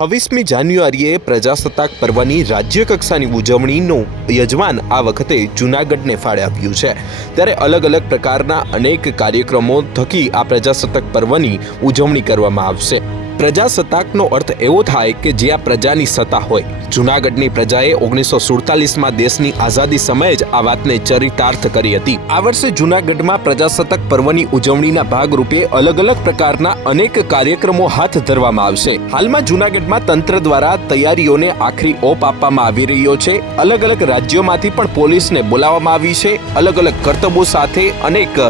26મી જાન્યુઆરીએ પ્રજાસત્તાક પર્વની રાજ્ય કક્ષાની ઉજવણીનું યજમાન આ વખતે જૂનાગઢને ફાળે આપ્યું છે। ત્યારે અલગ અલગ પ્રકારના અનેક કાર્યક્રમો થકી આ પ્રજાસત્તાક પર્વની ઉજવણી કરવામાં આવશે। પ્રજાસત્તાકનો અર્થ એવો થાય કે જ્યાં પ્રજાની સત્તા હોય। જૂનાગઢની પ્રજાએ 1947માં દેશની આઝાદી સમયે જ આ વાતને ચરિતાર્થ કરી હતી। આ વર્ષે જૂનાગઢમાં પ્રજાસત્તાક પર્વની ઉજવણીના ભાગરૂપે અલગ અલગ પ્રકારના અનેક કાર્યક્રમો હાથ ધરવામાં આવશે। હાલમાં જૂનાગઢમાં તંત્ર દ્વારા તૈયારીઓને આખરી ઓપ આપવામાં આવી રહ્યો છે। અલગ અલગ રાજ્યોમાંથી પણ પોલીસને બોલાવવામાં આવી છે। અલગ અલગ કરતબો સાથે અનેક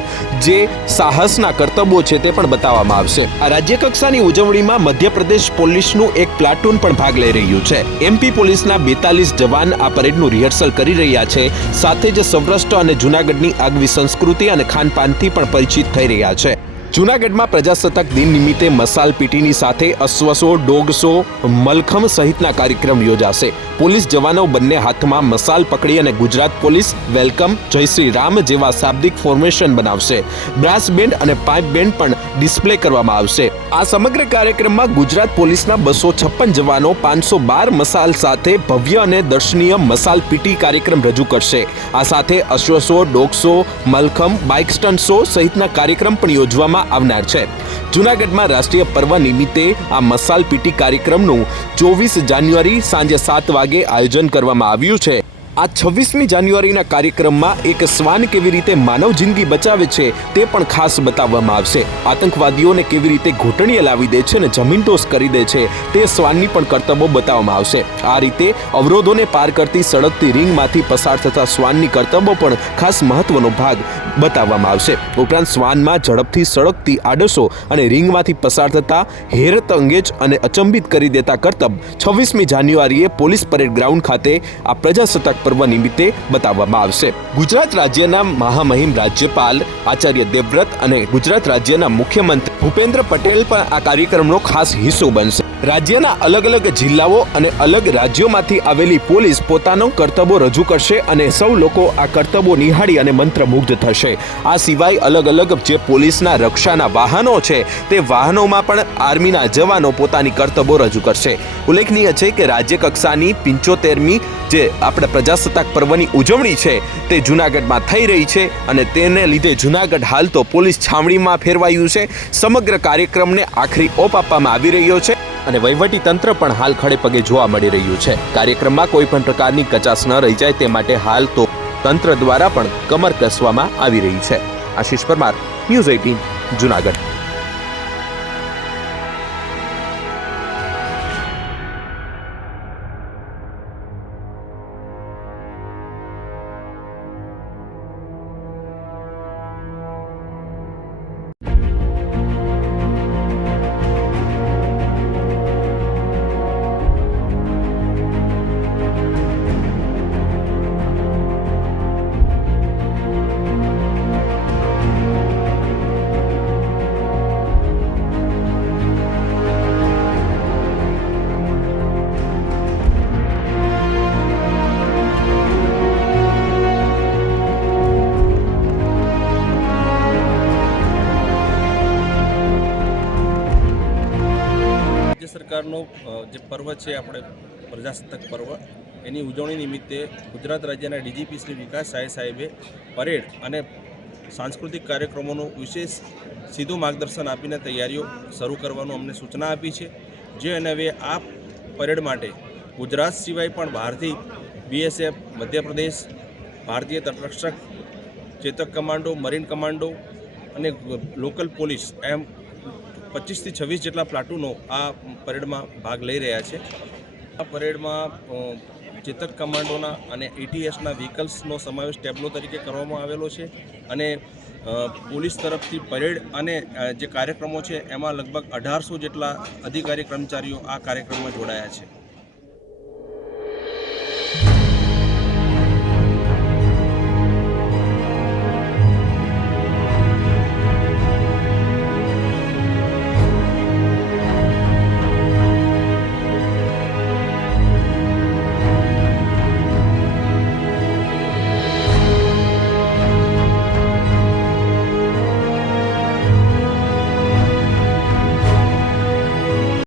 જે સાહસના કરતબો છે તે પણ બતાવવામાં આવશે। આ રાજ્ય કક્ષાની ઉજવણીમાં મધ્યપ્રદેશ પોલીસનું એક પ્લાટૂન પણ ભાગ લઈ રહ્યું છે। એમપી પોલીસના 42 જવાન આ પરેડનું રિહર્સલ કરી રહ્યા છે। સાથે જ સૌરાષ્ટ્ર અને જૂનાગઢની આગવી સંસ્કૃતિ અને ખાનપાનથી પણ પરિચિત થઈ રહ્યા છે। જૂનાગઢમાં પ્રજાસત્તાક દિન નિમિત્તે મસાલ પીટીની સાથે અશ્વ શો, ડોગ શો, મલખમ સહિતના કાર્યક્રમ યોજાશે। પોલીસ જવાનો બંને હાથમાં મસાલ પકડી અને ગુજરાત પોલીસ વેલકમ, જય શ્રી રામ જેવા શાબ્દિક ફોર્મેશન બનાવશે। બ્રાસ બેન્ડ અને પાઇપ બેન્ડ પણ ડિસ્પ્લે કરવામાં આવશે। આ સમગ્ર કાર્યક્રમમાં ગુજરાત પોલીસના 256 જવાનો 512 મસાલ સાથે ભવ્ય અને દર્શનીય મસાલ પીટી કાર્યક્રમ રજૂ કરશે। આ સાથે અશ્વ show, dog show, Mallakhamb, bike stunt show સહિતના કાર્યક્રમ પણ યોજવામાં આવનાર છે। જૂનાગઢમાં રાષ્ટ્રીય પર્વ નિમિત્તે આ મસાલ પીટી કાર્યક્રમનું 24 જાન્યુઆરી સાંજે 7 વાગે આયોજન કરવામાં આવ્યું છે। આ 26મી જાન્યુઆરીના કાર્યક્રમમાં એક શ્વાન કેવી રીતે માનવ જિંદગી બચાવે છે તે પણ ખાસ બતાવવામાં આવશે। આતંકવાદીઓને કેવી રીતે ઘૂંટણીએ લાવી દે છે અને જમીનદોસ કરી દે છે તે શ્વાનની પણ કરતબો બતાવવામાં આવશે। આ રીતે અવરોધોને પાર કરતી સળગતી રીંગમાંથી પસાર થતા શ્વાનની કરતબો પણ ખાસ મહત્વનો ભાગ બતાવવામાં આવશે। ઉપરાંત શ્વાનમાં ઝડપથી સળગતી આડસો અને રીંગમાંથી પસાર થતા હેરત અંગેજ અને અચંબિત કરી દેતા કરતબ 26મી જાન્યુઆરીએ પોલીસ પરેડ ગ્રાઉન્ડ ખાતે આ પ્રજાસત્તાક પર્વ નિમિત્તે બતાવવામાં આવશે। ગુજરાત રાજ્યના મહામહિમ રાજ્યપાલ આચાર્ય દેવવ્રત અને ગુજરાત રાજ્યના મુખ્યમંત્રી ભૂપેન્દ્ર પટેલ પણ આ કાર્યક્રમનો ખાસ હિસ્સો બનશે। રાજ્યના અલગ અલગ જિલ્લાઓ અને અલગ રાજ્યોમાંથી આવેલી પોલીસ પોતાનો કરતબો રજૂ કરશે અને સૌ લોકો આ કરતબો નિહાળી અને મંત્રમુગ્ધ થશે। આ સિવાય અલગ અલગ જે પોલીસના રક્ષાના વાહનો છે તે વાહનોમાં પણ આર્મીના જવાનો પોતાની કરતબો રજૂ કરશે। ઉલ્લેખનીય છે કે રાજ્ય કક્ષાની 75મી જે આપણે પ્રજાસત્તાક પર્વની ઉજવણી છે તે જૂનાગઢમાં થઈ રહી છે અને તેને લીધે જૂનાગઢ હાલ તો પોલીસ છાવણીમાં ફેરવાયું છે। સમગ્ર કાર્યક્રમને આખરી ઓપ આપવામાં આવી રહ્યો છે અને વહીવટી તંત્ર પણ હાલ ખડે પગે જોવા મળી રહ્યું છે। કાર્યક્રમમાં કોઈ પણ પ્રકારની કચાશ ન રહી જાય તે માટે હાલ તો તંત્ર દ્વારા પણ કમર કસવામાં આવી રહી છે। આશીષ પરમાર, ન્યૂઝ 18 જૂનાગઢ। સરકારનો જે પર્વ છે આપણે પ્રજાસત્તાક પર્વ એની ઉજવણી નિમિત્તે ગુજરાત રાજ્યના ડીજીપી શ્રી વિકાસ સહાય સાહેબે પરેડ અને સાંસ્કૃતિક કાર્યક્રમોનું વિશેષ સીધું માર્ગદર્શન આપીને તૈયારીઓ શરૂ કરવાનું અમને સૂચના આપી છે। જે અન્વયે આ પરેડ માટે ગુજરાત સિવાય પણ બહારથી બીએસએફ, મધ્યપ્રદેશ, ભારતીય તટરક્ષક, ચેતક કમાન્ડો, મરીન કમાન્ડો અને લોકલ પોલીસ એમ 25 થી 26 જેટલા પ્લાટૂનો આ પરેડમાં ભાગ લઈ રહ્યા છે। આ પરેડમાં ચેતક કમાન્ડોના અને એટીએસના વ્હીકલ્સનો સમાવેશ ટેબ્લો તરીકે કરવામાં આવેલો છે અને પોલીસ તરફથી પરેડ અને જે કાર્યક્રમો છે એમાં લગભગ 1800 જેટલા અધિકારી કર્મચારીઓ આ કાર્યક્રમમાં જોડાયા છે।